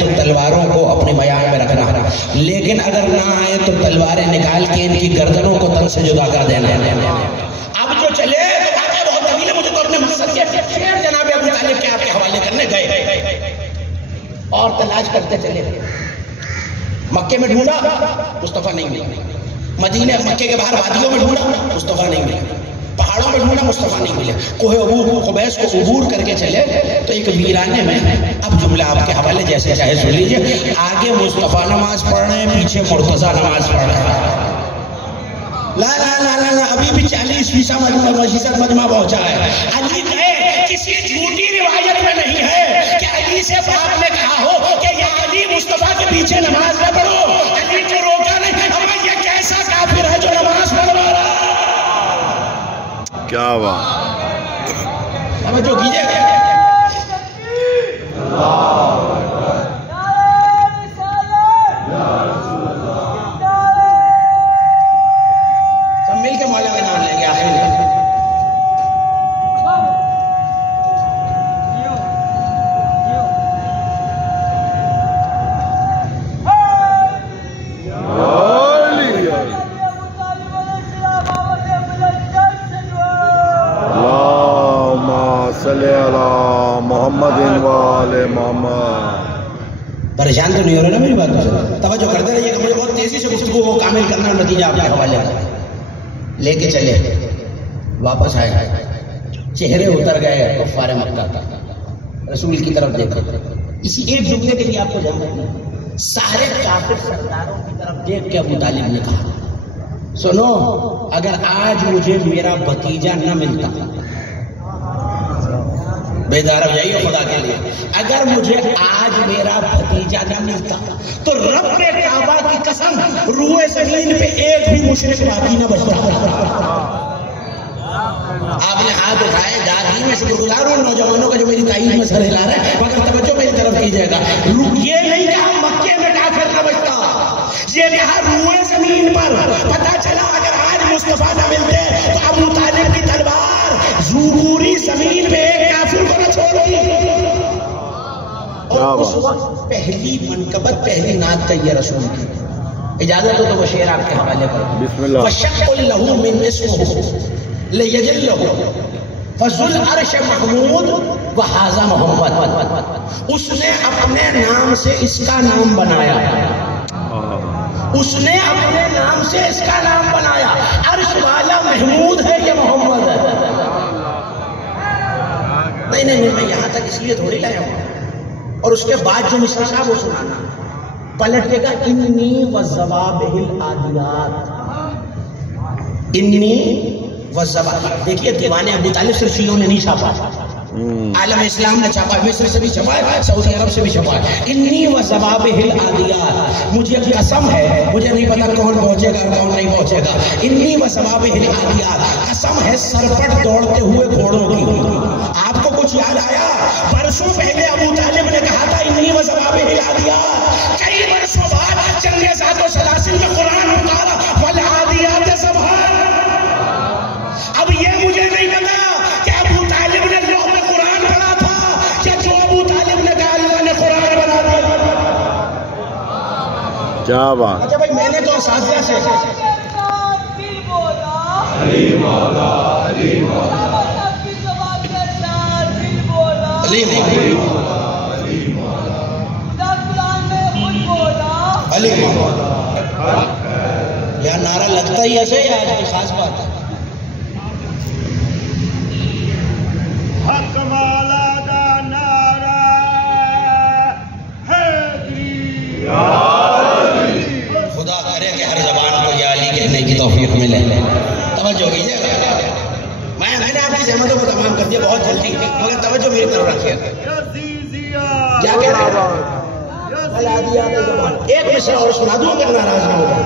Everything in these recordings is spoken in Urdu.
تو تلواروں کو اپنے بیان میں رکھنا، لیکن اگر نہ آئے تو تلواریں نکال کے ان کی گردنوں کو تن سے جدا کر دینا۔ اب جو چلے تو واقعہ بہت طویل ہے، مجھے تو اپنے مقصد کے شعر جناب ابو طالب کے آپ کے حوالے کرنے گئے اور تلاش کرتے چلے۔ مکے میں ڈھونڈا، مصطفیٰ نہیں ملا۔ مدینہ مکے کے باہر وادیوں میں ڈھونڈا، مصطفیٰ نہیں ملا۔ پہاڑوں میں ڈھونڈا، مصطفیٰ نہیں ملے۔ کوہ قبیس کو عبور کر کے چلے تو ایک ویرانے میں، اب جملہ آپ کے حوالے جیسے چاہے سن لیجئے، آگے مصطفیٰ نماز پڑھ رہے ہیں، پیچھے مرتضیٰ نماز پڑھ رہے ہیں۔ لا لا لا لا لا، ابھی بھی 40 مجمع پہنچا ہے۔ علی کہے کسی جھوٹی روایت میں نہیں ہے کہ علی سے باپ نے کہا ہو کہ یا علی مصطفیٰ کے پیچھے نماز نہ پڑھو، علی کو روکا نہیں۔ اب یہ کیسا کافر ہے جو نماز پڑھوا رہا؟ کیا بات، توجہ کیجئے۔ سب مل کے مولا کا نام لیں گے آخر میں۔ محمد والے محمد۔ پریشان تو نہیں ہو رہا نا میری بات سے؟ توجہ کرتے رہیے کہ مجھے بہت تیزی سے گفتگو کو کامل کرنا، نتیجہ آپ کے حوالے لے کے چلے۔ واپس آئے، چہرے اتر گئے کفار مکہ کا، رسول کی طرف دیکھو۔ اسی ایک جملے کے لیے آپ کو جانا ہے، سارے کافر سرداروں کی طرف دیکھ کے ابو طالب نے کہا سنو، اگر آج مجھے میرا بھتیجا نہ ملتا، بیدار ہو جائیے خدا کے لیے، اگر مجھے آج میرا بھتیجا نہ ملتا تو رب کعبہ کی قسم روئے زمین پہ ایک بھی مشرک باقی نہ بچتا۔ آپ نے ہاتھ اٹھائے، دادی میں شکر گزار ہوں نوجوانوں کا جو میری تائید میں سر ہلا رہا ہے، مگر توجہ میری طرف کیجئے گا۔ یہ نہیں کہا مکے میں کافر نہ بچتا، یہ کہا روئے زمین پر پتہ چلا اگر آج مصطفیٰ نہ ملتے تو ابو طالب کی تلوار زوبوری زمین میں ایک کافر کو نہ چھوڑتی۔ اور اس وقت پہلی منقبت، پہلی نعت تھی رسول کی۔ اجازت ہو تو وہ شعر آپ کے حوالے پر۔ بسم اللہ۔ وَشَقُّ لَهُ مِنْ اسْمُهُ لَيَجِلَّهُ فَذُو الْعَرْشِ مَحْمُودٌ وَهَذَا مُحَمَّدٌ۔ اس نے اپنے نام سے اس کا نام بنایا، اس نے اپنے نام سے اس کا نام بنایا، عرش والا محمود ہے، یہ محمد ہے۔ نہیں میں یہاں تک اس لیے تھوڑی لایا ہوں، اور اس کے بعد جو مصرع صاحب وہ سنانا پلٹ کے کہا انی والزوابہ العادیات، انی والزوابہ۔ دیکھیے دیوان ابو طالب صرف شیعوں نے نہیں چھاپا، عالم اسلام نے چھاپا، مصر سے بھی چھپا ہے، سعودی عرب سے بھی چھپا ہے۔ انی والزوابہ العادیات، مجھے قسم ہے، مجھے نہیں پتا کون پہنچے گا اور کون نہیں پہنچے گا۔ انی والزوابہ العادیات، قسم ہے سرپٹ دوڑتے ہوئے گھوڑوں کی۔ آپ کو کچھ یاد آیا؟ برسوں پہلے ابو طالب نے کہا تھا انی والزوابہ العادیات، کئی برسوں بعد جنگ ذات و سلاسل میں قرآن اتارا والعادیات ضبحا۔ اب یہ مجھے نہیں پتا کہ ابو طالب نے لوح میں قرآن پڑھا تھا یا جو ابو طالب نے کہا اللہ نے قرآن بنا دیا۔ کیا بات۔ اچھا بھائی میں نے تو اساتذہ سے علی مولا علی مولا علی یا نعرہ لگتا ہی ایسے یا آج کوئی خاص بات ہے؟ حق والا دا نعرہ حیدری، خدا کرے کہ ہر زبان کو یا علی کہنے کی توفیق ملے۔ توجہ کیجئے گا، میں نے آپ کی زحمتوں کو تمام کر دیا بہت جلدی، مگر توجہ میری طرف رکھیے گا۔ کیا کہہ رہے ہیں؟ ایک مصرع اور سنا دوں اگر ناراض نہ ہوگا۔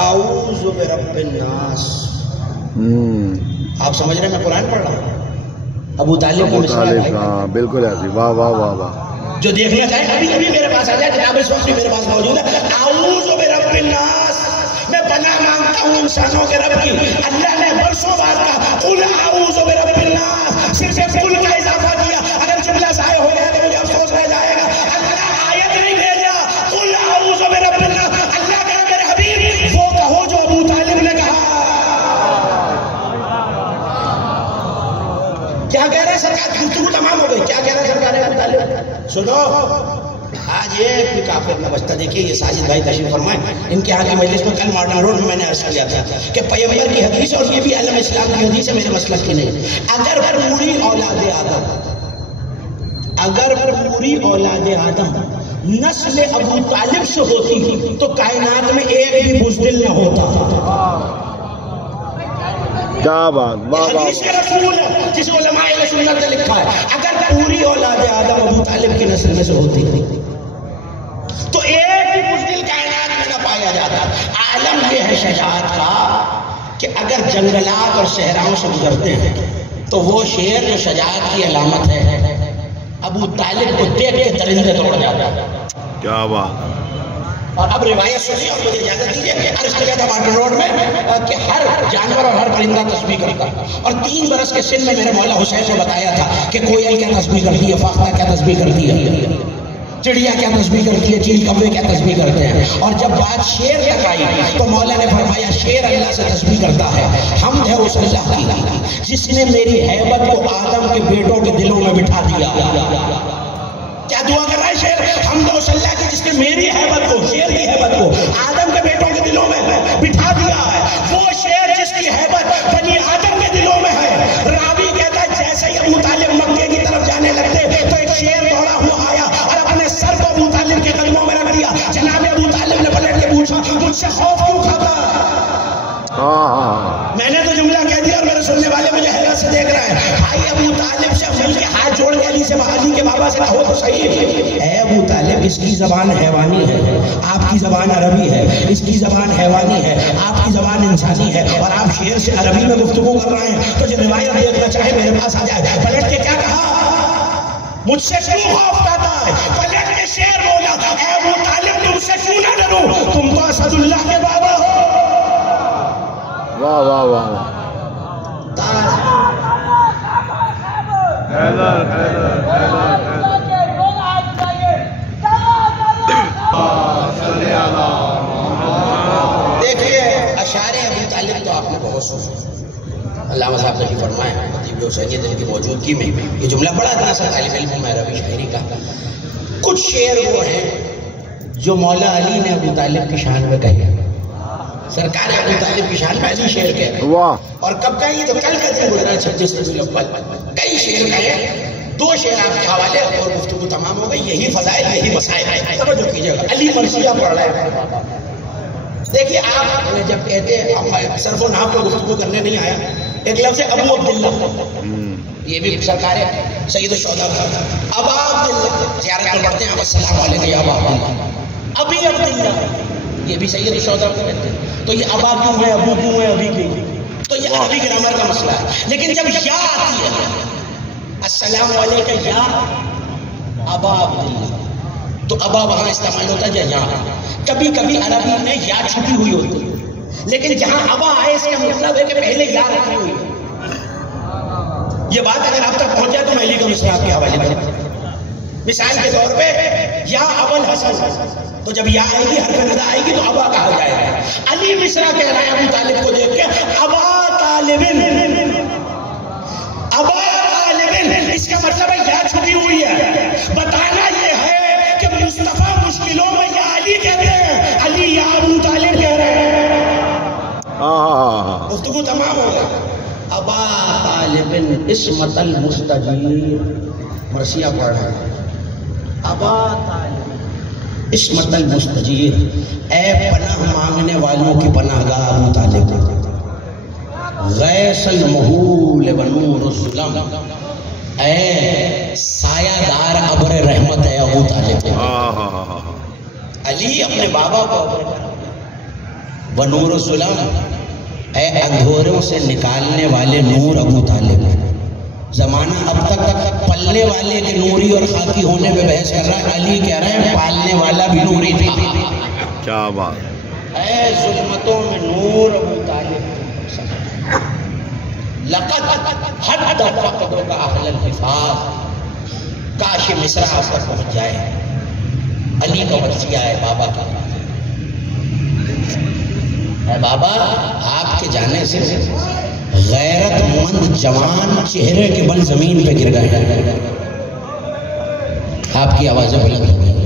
اعوذ برب الناس۔ آپ سمجھ رہے ہیں میں قرآن پڑھ رہا ہوں؟ ابو طالب کا مصرع ہے، بالکل ایسی، واہ واہ واہ واہ۔ جو دیکھنا چاہے ابھی کبھی میرے پاس آ جائے، کتاب اس وقت بھی میرے پاس موجود ہے۔ اعوذ برب الناس، میں پناہ مانگتا ہوں انسانوں کے رب کی۔ اللہ نے برسوں بعد کہا قل اعوذ برب الناس، صرف قل کا اضافہ کیا، اگر جملہ سنو آج ایک بھی کافر نہ بچتا. دیکھیے یہ ساجد بھائی تشریف فرمائیں, ان کے آگے مجلس میں کل ماڈرن روڈ میں میں نے عرض کیا تھا کہ پیغمبر کی حدیث اور یہ بھی عالم اسلام کی حدیث ہے, میرے مسلک کی نہیں. اگر پوری اولاد آدم نسل ابو طالب سے ہوتی تو کائنات میں ایک بھی بزدل نہ ہوتا. کیا بات, واہ واہ. حدیث کے رسول ہے جس علماء اہل سنت نے لکھا ہے, اگر پوری اولاد آدم ابو طالب کی نسل میں سے ہوتی تو ایک بھی بزدل کائنات میں نہ پایا جاتا. عالم یہ ہے شجاعت کا کہ اگر جنگلات اور صحراؤں سے گزرتے ہیں تو وہ شیر جو شجاعت کی علامت ہے ابو طالب کو دیکھ کے درندے توڑ جاتا ہے. کیا بات. اور اب روایت سنیے اور مجھے اجازت دیجیے. عرض کیا تھا ماڈرن روڈ میں کہ ہر جانور اور ہر پرندہ تسبیح کرتا, اور 3 برس کے سن میں میرے مولا حسین نے بتایا تھا کہ کوئل کیا تسبیح کرتی ہے, فاختہ کیا تسبیح کرتی ہے, چڑیا کیا تسبیح کرتی ہے, چیل کوے کیا تسبیح کرتے ہیں. اور جب بات شیر تک آئی تو مولا نے فرمایا شیر اللہ سے تسبیح کرتا ہے. حمد ہے اس اللہ کی جس نے میری ہیبت کو آدم کے بیٹوں کے دلوں میں بٹھا دیا. کیا دعا کر رہا ہے شیر؟ حمد ہے اس اللہ کی جس نے میری ہیبت کو, شیر کی ہیبت کو آدم کے بیٹوں کے دلوں میں بٹھا دیا ہے. وہ شیر جس کی ہیبت بنی آدم کے دلوں میں ہے. راوی کہتا ہے جیسے ہی ابو طالب مکے کی طرف جانے لگتے تو ایک شیر دوڑا ہوا آیا اور اپنے سر کو ابو طالب کے قدموں میں رکھ دیا. جناب ابو طالب نے پلٹ کے پوچھا مجھ سے خوف کیوں کھاتا؟ میں نے تو جملہ کہہ دیا اور میرے سننے والے مجھے حیرت سے دیکھ رہے ہیں. بھائی ابو طالب سے مل کے ہاتھ جوڑ کے علی کے بابا سے کہو تو صحیح ہے. اے ابو طالب اس کی زبان حیوانی ہے, آپ کی زبان عربی ہے. اس کی زبان حیوانی ہے, آپ کی زبان انسانی ہے, اور آپ شیر سے عربی میں گفتگو کر رہے ہیں. تو جو روایت دیکھنا چاہے میرے پاس آ جائے. پلٹ کے کیا کہا؟ مجھ سے کیوں خوف کھاتا ہے؟ پلٹ کے شیر بولا اے ابو طالب تم سے کیوں نہ ڈروں, تم تو اسد اللہ کے بابا ہو. واہ واہ واہ واہ. دیکھیے اشعار ابو طالب تو آپ نے بہت سنا. علامہ صاحب نے فرمایا خطیب حسینیت ان کی موجودگی میں یہ جملہ بڑا اتنا سا طالب علم ہے عربی شاعری کا. کچھ شعر وہ ہیں جو مولا علی نے ابو طالب کی شان میں کہے. سرکار ابو طالب کی شان میں علی شعر کہے. اور کب کہیں تو کل کا دن گزرا 26 ربیع الاول. کئی شعر کہے. 2 شعر آپ کے حوالے اور گفتگو تمام ہو گئی. یہی فضائل یہی مسائل توجہ کیجیے گا. علی مرثیہ پڑھ رہے ہیں. دیکھیے آپ جب کہتے ہیں صرف و نحو کو گفتگو کرنے نہیں آیا, ایک لفظ ہے ابو عبداللہ, یہ بھی سرکار ہے سید الشہداء ابا عبداللہ. زیارت میں پڑھتے ہیں آپ السلام علیکم یا ابا عبداللہ. ابی عبداللہ یہ بھی سید الشہداء کو کہتے ہیں. تو یہ ابا کیوں ہے, ابو کیوں ہے, ابھی کیوں؟ تو یہ عربی گرامر کا مسئلہ ہے. لیکن جب یا آتی ہے السلام علیکم یا ابا عبداللہ تو ابا وہاں استعمال ہوتا ہے یہاں. کبھی کبھی عربی میں یا چھپی ہوئی ہوتی ہے, لیکن جہاں ابا آئے اس کا مطلب ہے کہ پہلے یا رکھی ہوئی. یہ بات اگر آپ تک پہنچ جائے تو میں علی کا مصرع آپ کے حوالے کروں. مثال کے طور پہ یا ابل حسن, تو جب یا آئے گی حرف نداء آئے گی تو ابا کہا جائے گا. علی مصرع کہہ رہا ہے ابو طالب کو دیکھ کے ابا طالبن, ابا طالبن, اس کا مطلب ہے یا چھپی ہوئی ہے. بتانا یہ ہے کہ مصطفیٰ مشکلوں میں یا علی کہتے ہیں, علی یا ابو طالب کہہ رہے ہیں. گفتگو تمام ہو گیا. ابا طالبن اسمت المستجیر, مرثیہ پڑھ رہا ہے. ابا طالب اسمت المستجیر, اے پناہ مانگنے والوں کی پناہ گاہ ابو طالب. غیث المحول ونور الظلم, اے سایہ دار ابر رحمت ہے ابو طالب. علی اپنے بابا کو ونور الظلم, اے اندھوروں سے نکالنے والے نور ابو طالب. زمانہ اب تک پلنے والے کے نوری اور خاکی ہونے پہ بحث کر رہا ہے. علی کہہ رہے ہیں پالنے والا بھی نوری تھا. کیا بات. اے ظلمتوں میں نور ابو طالب, لقد حد فقدوں کا اہل الحفاظ. کاش مصرع آپ تک پہنچ جائے. علی کا مرثیہ ہے بابا کا. اے بابا آپ کے جانے سے غیرت مند جوان چہرے کے بل زمین پہ گر گئے. آپ کی آوازیں بلند ہو گئی.